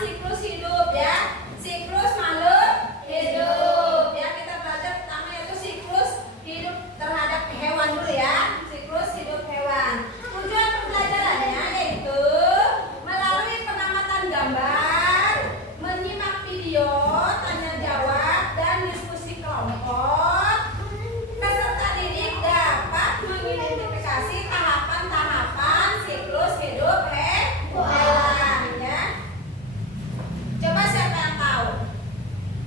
siklus hidup ya. Siklus makhluk hidup. Ya, kita belajar pertama yaitu siklus hidup terhadap hewan dulu ya. Siklus hidup hewan. Tujuan pembelajarannya yaitu melalui pengamatan gambar, menyimak video, tanya jawab dan diskusi kelompok. Peserta didik dapat mengidentifikasi tahapan-tahapan siklus hidup hewan ya. Coba siapa yang tahu?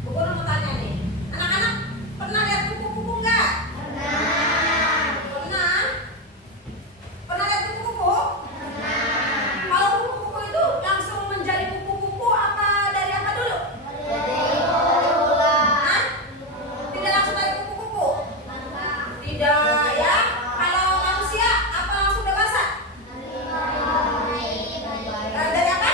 Bu Guru mau tanya nih. Anak-anak pernah lihat kupu-kupu enggak? Pernah. Pernah? Pernah lihat kupu-kupu? Pernah. Kalau kupu-kupu itu langsung menjadi kupu-kupu apa dari apa dulu? Hah? Tidak langsung dari kupu-kupu? Tidak ya. Kalau manusia apa langsung dewasa? Dari apa?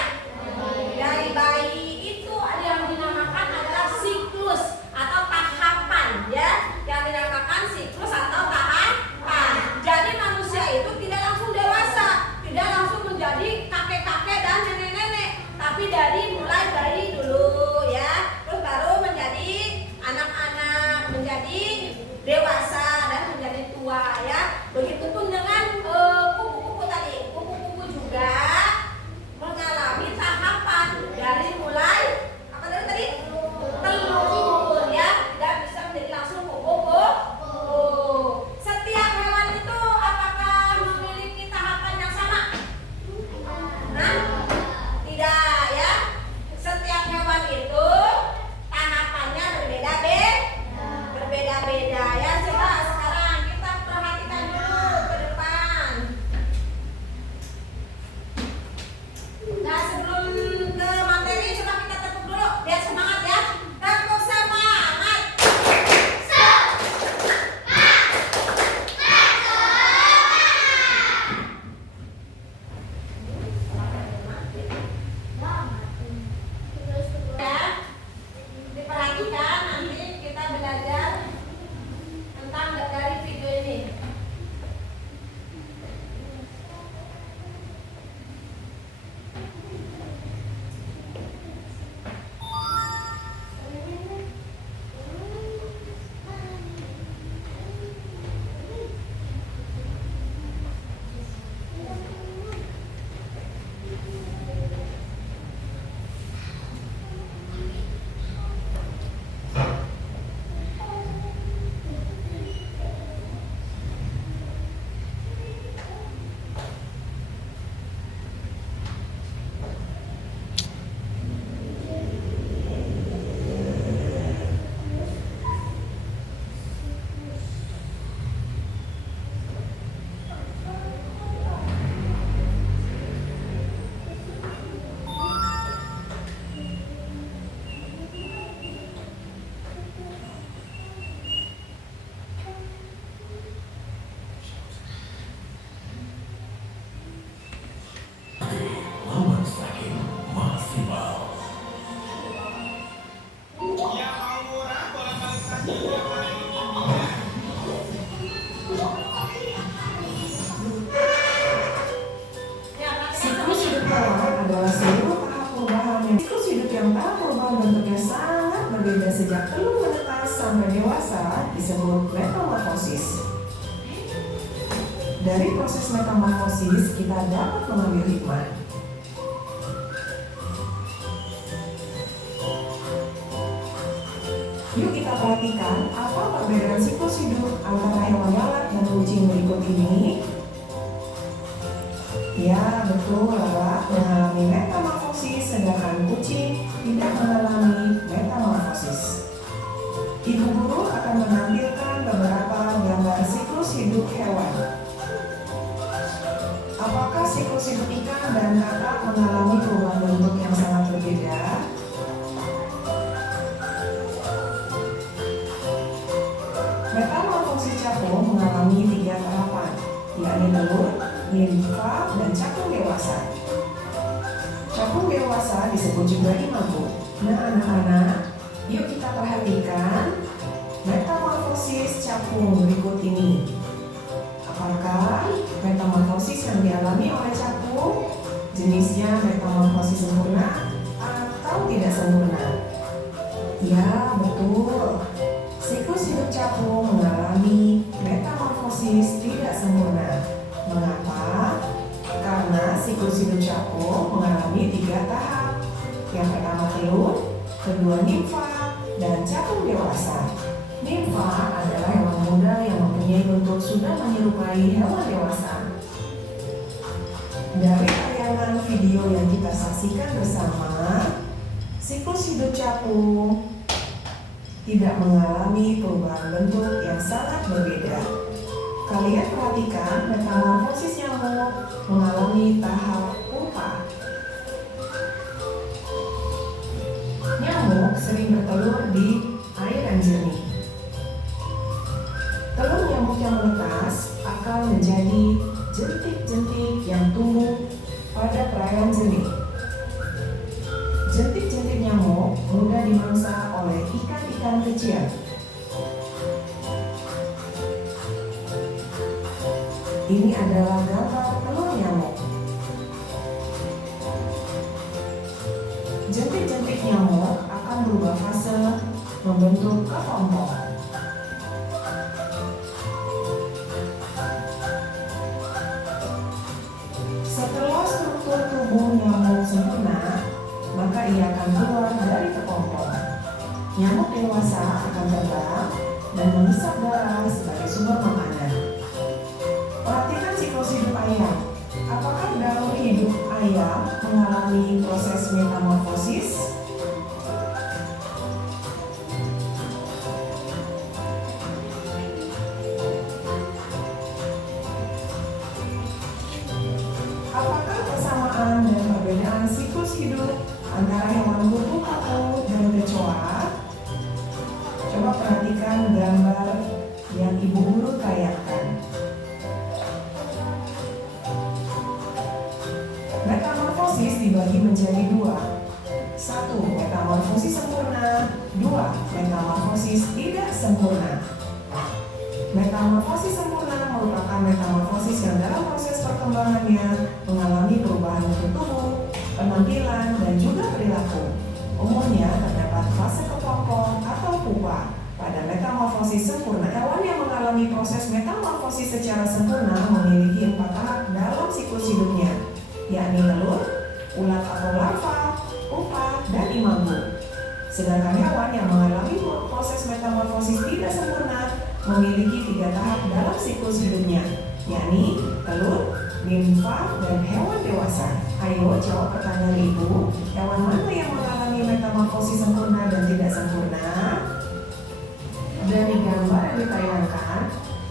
Dari bayi. Itu ada yang dinamakan adalah siklus atau tahapan ya. Yang dinamakan siklus atau tahapan. Jadi manusia itu tidak langsung dewasa, tidak langsung menjadi kakek-kakek dan nenek-nenek, tapi dari mulai bayi dulu ya, terus baru menjadi anak-anak, menjadi dewasa dan menjadi tua ya. Begitupun dengan kupu-kupu tadi. Kupu-kupu juga mengalami tahapan dari mulai apa tadi? Telur ya, tidak bisa menjadi langsung kupu-kupu. Setiap hewan itu apakah memiliki tahapan yang sama? Hah? Tidak ya. Setiap hewan itu tahapannya berbeda-beda ya. Coba sekarang kita perhatikan dulu ke depan. Nah, sebelum ke materi coba kita tepuk dulu biar semangat ya. Tepuk semangat. Ya, diperhatikan nanti kita belajar tentang dari video ini. Siklus hidup hewan adalah seluruh tahap perubahan yang siklus hidup yang tahap perubahan bentuknya sangat berbeda sejak telur menetas sampai dewasa disebut metamorfosis. Dari proses metamorfosis kita dapat mengambil hikmah. Yuk kita perhatikan apa perbedaan siklus hidup antara hewan lalat dan kucing berikut ini. Ya, betul, lalat mengalami metamorfosis sedangkan kucing tidak mengalami metamorfosis. Ibu guru akan menampilkan beberapa gambar siklus hidup hewan. Apakah siklus hidup ikan dan kakap mengalami perubahan bentuk yang sangat berbeda? Metamorfosis capung mengalami 3 tahapan, yakni telur, nimfa, dan capung dewasa. Capung dewasa disebut juga imago. Nah, anak-anak, yuk kita perhatikan metamorfosis capung berikut ini. Apakah metamorfosis yang dialami oleh capung jenisnya metamorfosis sempurna Ya, betul. Siklus hidup capung mengalami metamorfosis tidak sempurna. Mengapa? Karena siklus hidup capung mengalami 3 tahap. Yang pertama telur, kedua nimfa, dan capung dewasa. Nimfa adalah hewan muda yang mempunyai bentuk sudah menyerupai hewan dewasa. Dari tayangan video yang kita saksikan bersama, siklus hidup capung tidak mengalami perubahan bentuk yang sangat berbeda. Kalian perhatikan metamorfosis nyamuk mengalami tahap pupa. Nyamuk sering bertelur di air yang jernih. Telur nyamuk yang menetas akan menjadi jentik-jentik yang tumbuh pada perairan jernih. Jentik-jentik nyamuk mudah dimangsa oleh ikan-ikan kecil. Ini adalah gambar telur nyamuk. Jentik-jentik nyamuk akan berubah fase membentuk kepompong. Setelah struktur tubuh nyamuk sempurna, maka ia akan keluar dari kepompong. Nyamuk dewasa akan terbang dan menghisap darah sebagai sumber makanan. Perhatikan siklus hidup ayam. Apakah dalam hidup ayam mengalami proses metamorfosis? Apakah persamaan dan perbedaan siklus hidup antara hewan kupu-kupu dan kecoa? Coba perhatikan gambar yang ibu guru tayangkan. Metamorfosis dibagi menjadi 2. 1. Metamorfosis sempurna. 2. Metamorfosis tidak sempurna. Metamorfosis sempurna merupakan metamorfosis yang dalam proses perkembangannya mengalami perubahan bentuk tubuh, penampilan, dan juga perilaku. Umumnya terdapat fase kepompong atau pupa pada metamorfosis sempurna. Hewan yang mengalami proses metamorfosis secara sempurna memiliki 4 tahap dalam siklus hidupnya, yakni telur, ulat atau larva, pupa, dan imago. Sedangkan hewan yang mengalami proses metamorfosis tidak sempurna memiliki 3 tahap dalam siklus hidupnya, yakni telur, nimfa, dan hewan dewasa. Ayo jawab pertanyaan ibu, hewan mana yang mengalami metamorfosis sempurna dan tidak sempurna? Dari gambar yang ditayangkan,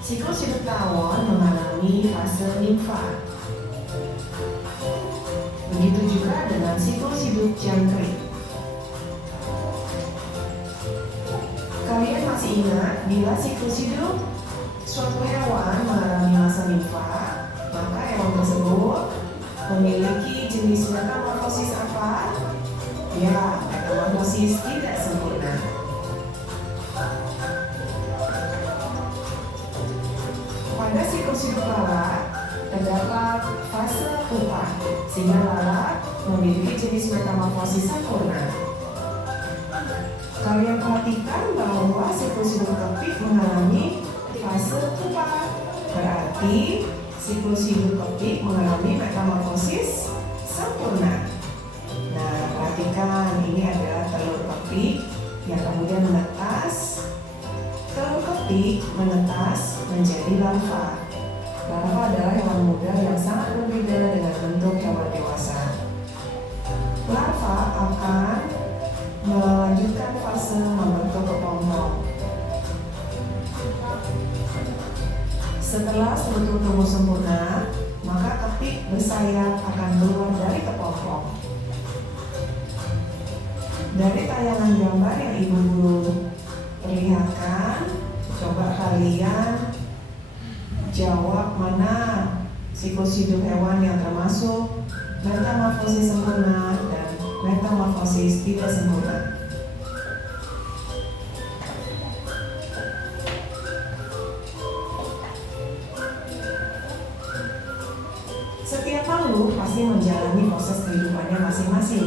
siklus hidup tawon mengalami fase nimfa. Begitu juga dengan siklus hidup jangkrik. Kalian masih ingat bila siklus hidup suatu hewan mengalami masa nimfa, maka hewan tersebut memiliki jenis metamorfosis apa? Ya, metamorfosis tidak sempurna. Pada siklus hidup lalat terdapat fase pupa, sehingga lalat memiliki jenis metamorfosis sempurna. Kalian perhatikan bahwa siklus hidup kepik mengalami fase pupa, berarti siklus hidup kepik mengalami metamorfosis sempurna. Nah, perhatikan ini adalah telur kepik yang kemudian menetas. Telur kepik menetas menjadi larva. Larva adalah hewan muda yang sangat berbeda dengan bentuk hewan dewasa. Larva akan melanjutkan fase membentuk kepompong. Setelah struktur tubuh sempurna, maka kepik bersayap akan keluar dari kepompong. Dari tayangan gambar yang ibu guru perlihatkan, coba kalian jawab mana siklus hidup hewan yang termasuk metamorfosis sempurna dan metamorfosis tidak sempurna. Setiap makhluk pasti menjalani proses kehidupannya masing-masing.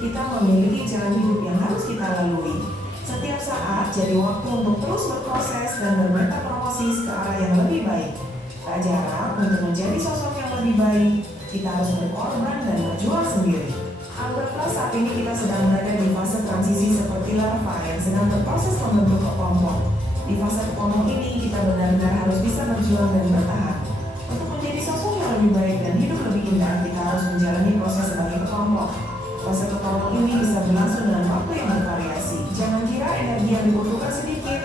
Kita memiliki jalan hidup yang harus kita lalui. Setiap saat jadi waktu untuk terus berproses dan bermetamorfosis ke arah yang lebih baik. Tak jarang untuk menjadi sosok yang lebih baik, kita harus berkorban dan berjuang sendiri. Anggaplah saat ini kita sedang berada di fase transisi seperti larva yang sedang berproses membentuk kepompong. Di fase kepompong ini kita benar-benar harus bisa berjuang dan bertahan. Untuk menjadi sosok yang lebih baik dan hidup lebih indah, kita harus menjalani proses sebagai kepompong. Fase kepompong ini bisa berlangsung dengan waktu yang bervariasi. Jangan kira energi yang dibutuhkan sedikit.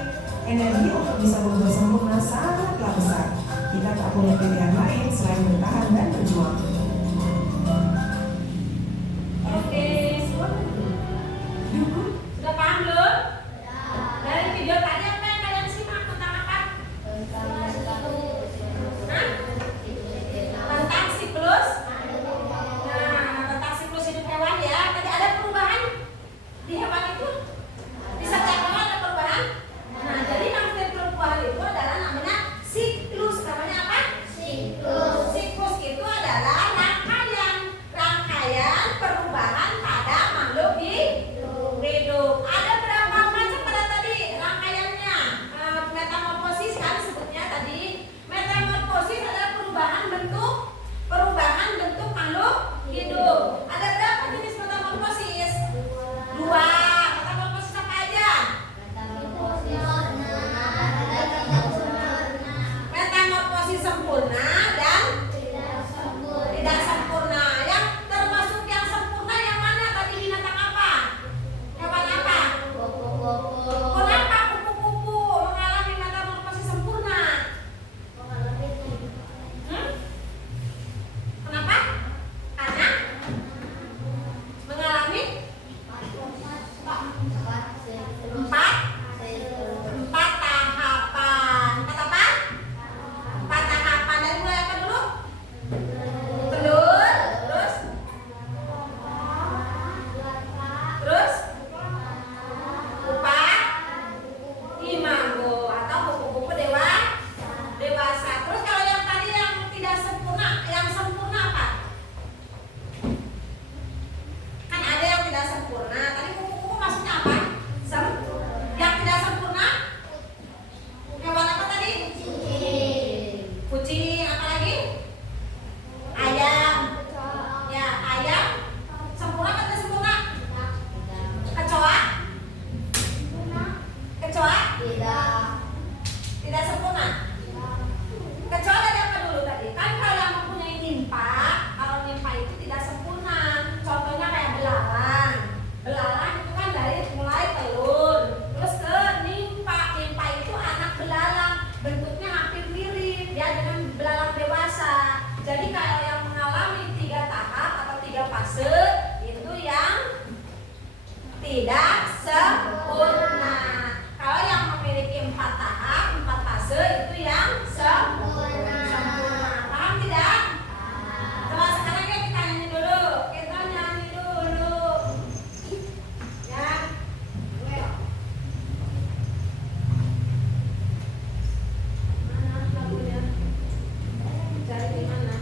Energi untuk bisa berubah sempurna sangatlah besar. Kita tak punya pilihan lain selain bertahan dan berjuang. Oke, sudah paham belum? Dari video tadi apa yang kalian simak tentang apa? Hah? Tentang siklus? Nah, tentang siklus hidup hewan ya. Tadi ada perubahan di hewan itu? Di setiap hewan ada perubahan? Nah, jadi maksud perubahan itu adalah namanya siklus. Namanya apa? Siklus. Siklus itu adalah rangkaian perubahan pada makhluk hidup. Ada berapa macam pada tadi rangkaiannya? Metamorfosis kan sebutnya tadi. Metamorfosis adalah perubahan bentuk makhluk hidup. Ada berapa jenis metamorfosis? 2. Metamorfosis apa aja? Metamorfosis sempurna dan tidak sempurna. Yang termasuk yang sempurna yang mana tadi, binatang apa? Hewan apa? Kenapa kupu-kupu mengalami metamorfosis sempurna? Kenapa? Karena mengalami empat tahapan. Empat apa? 4 tahapan. Dari mulai apa dulu? Telur, terus pupa, imago atau kupu-kupu dewasa. Terus kalau yang tadi yang tidak sempurna, yang sempurna apa? Kan ada yang tidak sempurna. Tadi kupu-kupu maksudnya apa? Yang tidak sempurna? Hewan apa tadi? Kucing. Apa lagi? Ayam. Ya, ayam sempurna atau tidak sempurna? Kecoa? Kecoa? Tidak sempurna. Kecoa dari apa dulu tadi? Kan kalau yang mempunyai nimpa, kalau nimpa itu tidak sempurna. Contohnya kayak belalang. Belalang itu kan dari mulai telur, terus ke nimpa. Nimpa itu anak belalang, bentuknya hampir mirip ya dengan belalang dewasa. Jadi kalau yang mengalami 3 tahap atau 3 fase itu yang tidak sempurna. Kalau yang memiliki 4 tahap, 4 fase itu yang sempurna. Paham tidak? Coba sekarang kita nyanyi dulu. Kita nyanyi dulu. Ya. Mana lagunya? Cari di mana?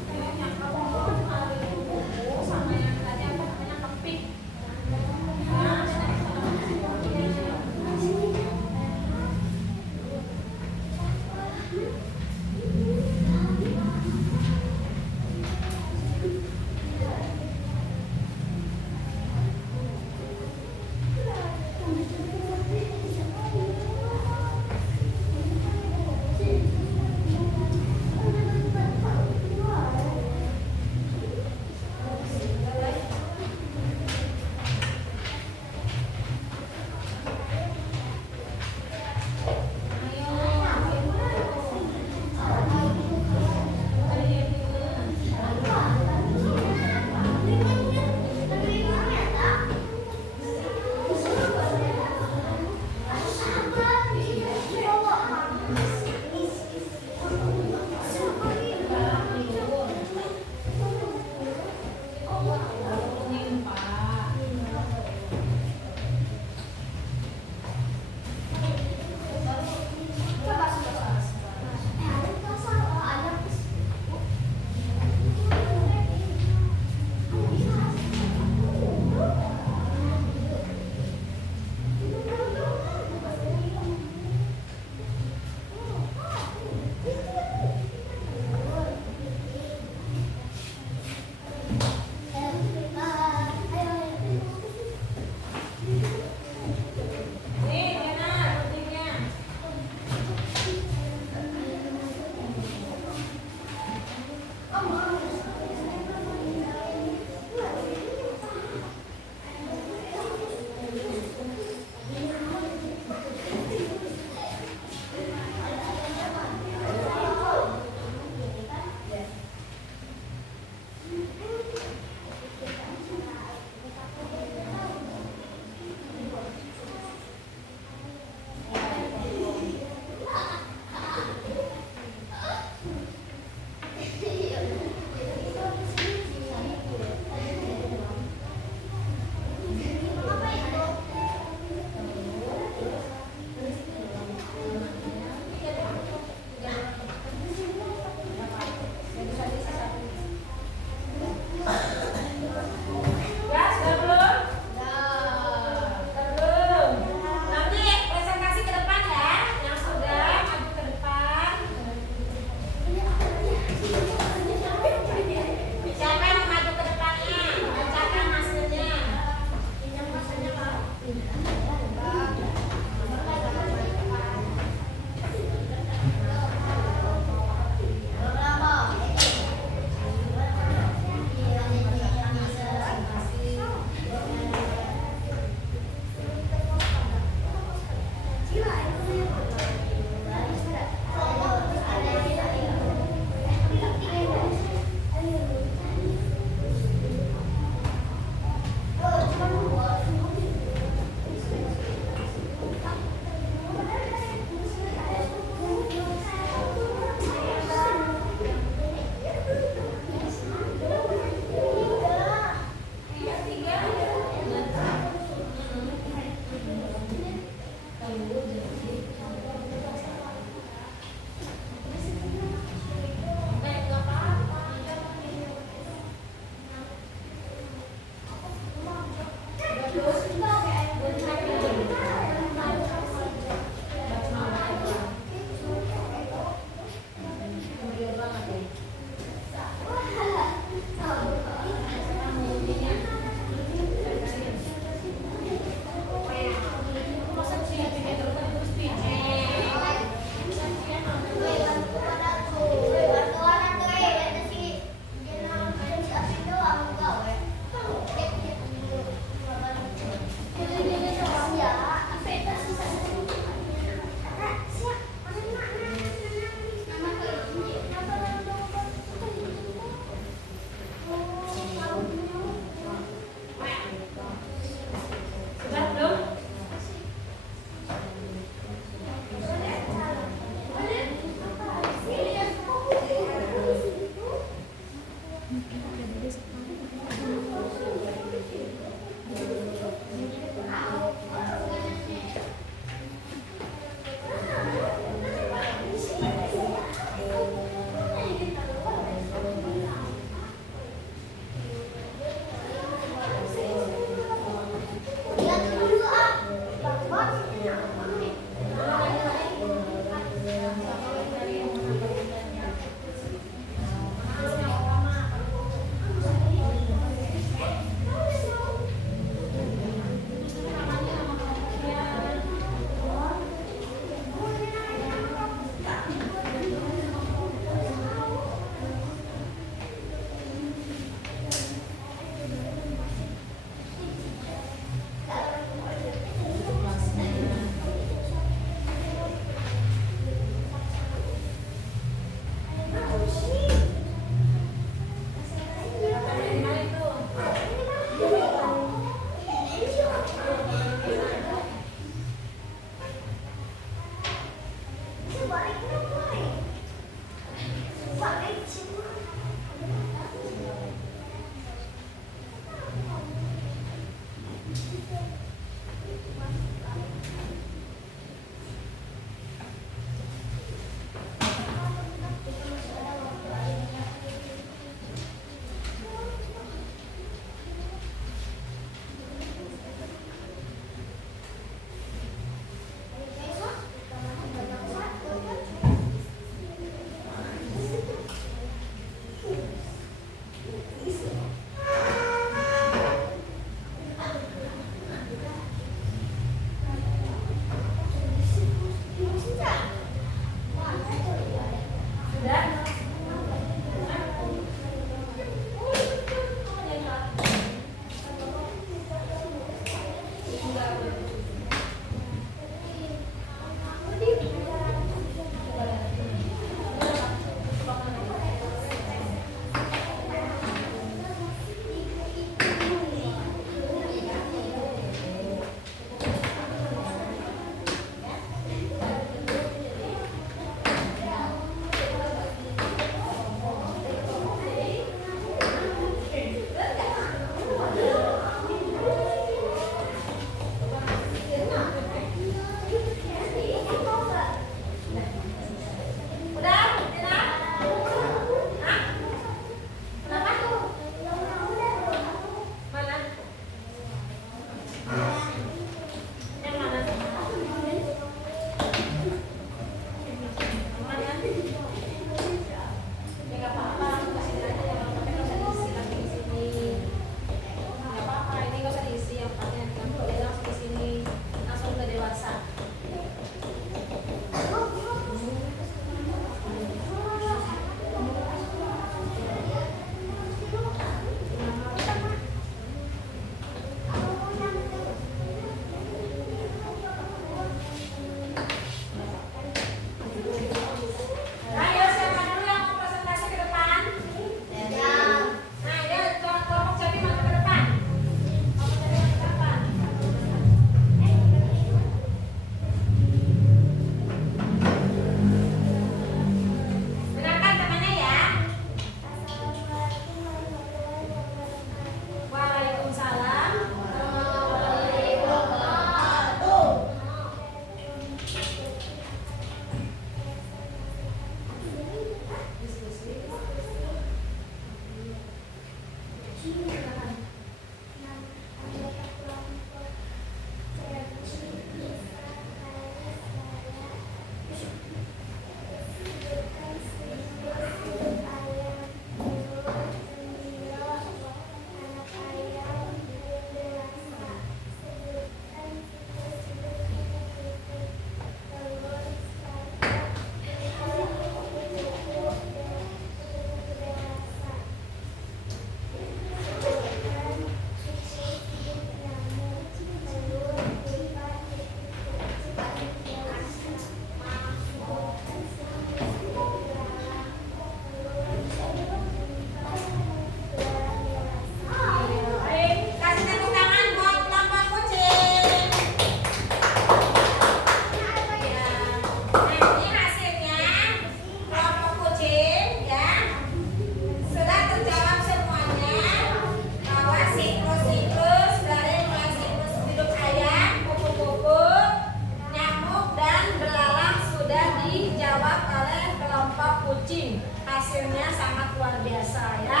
luar biasa ya.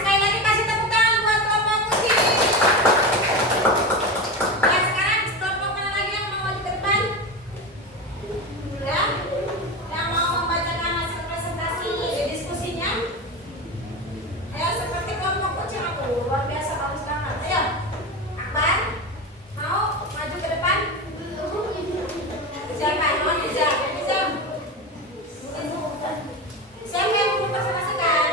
Sekali lagi kasih tepuk tangan buat kelompok kucing. Ya, sekarang kelompok mana lagi yang mau maju ke depan? Ya, yang mau membacakan hasil presentasi diskusinya? Ayo seperti kelompok kucing aku, luar biasa bagus banget. Ayo, Akbar, mau maju ke depan? Siapa? Mau Nizam? Siapa yang mau presentasikan?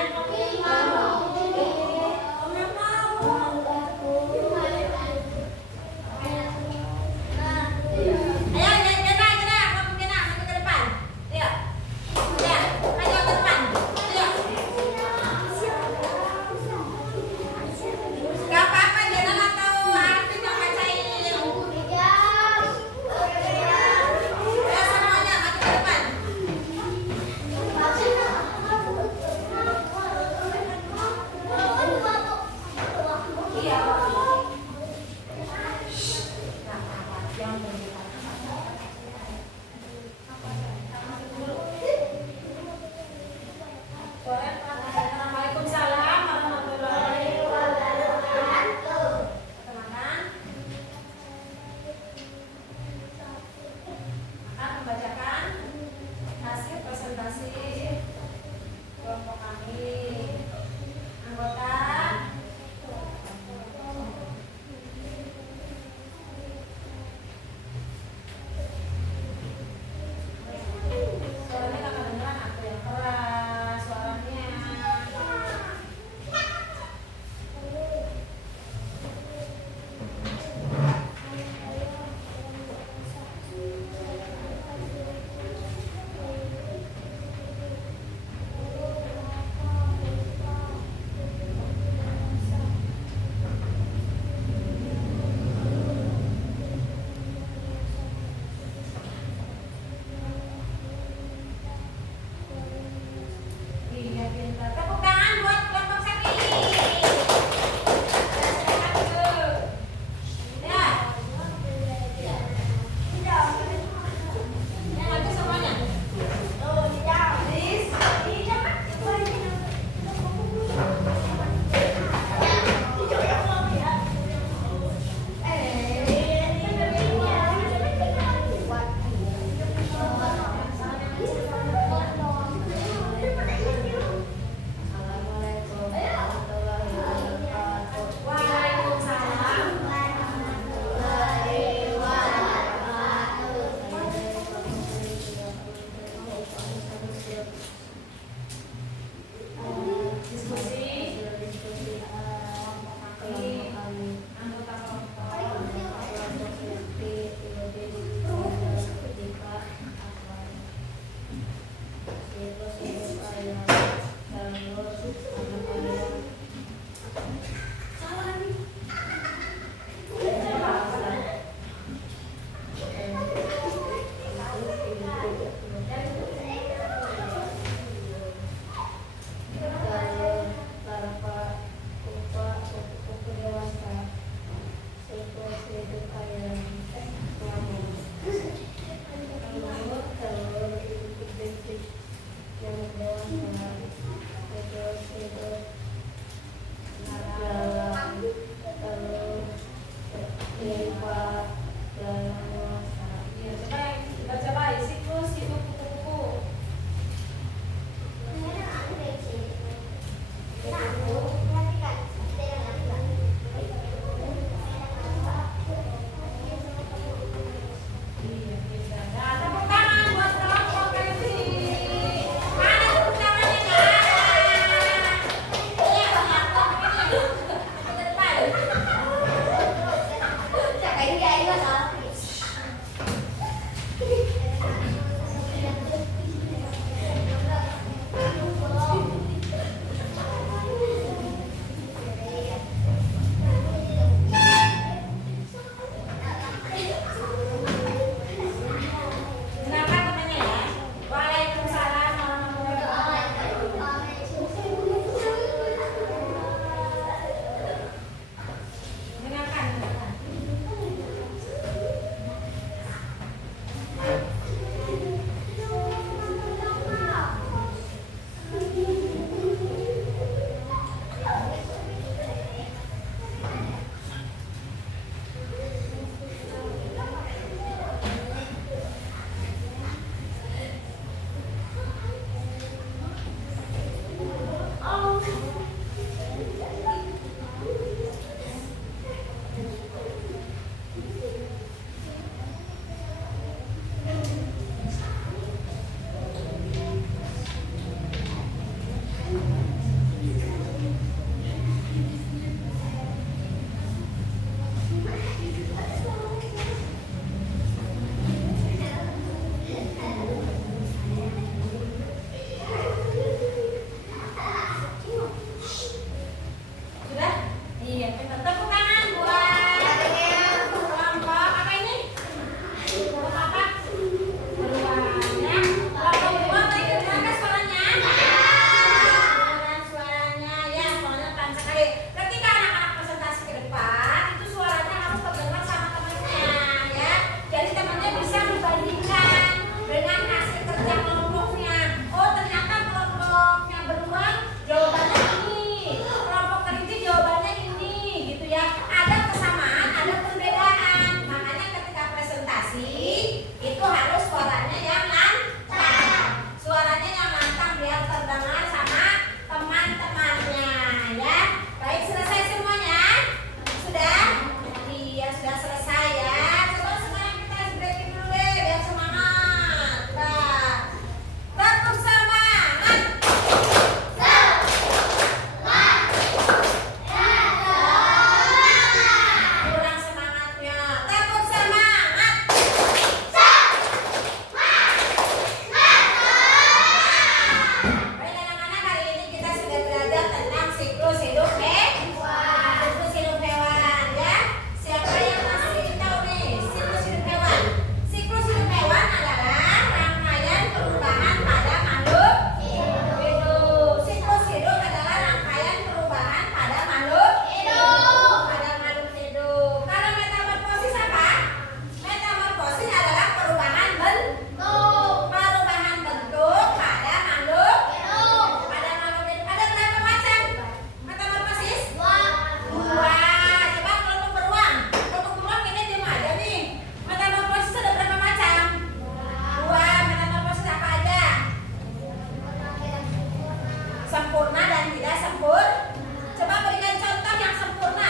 sempurna. Coba berikan contoh yang sempurna.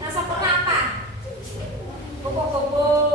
Yang sempurna apa? Kupu-kupu.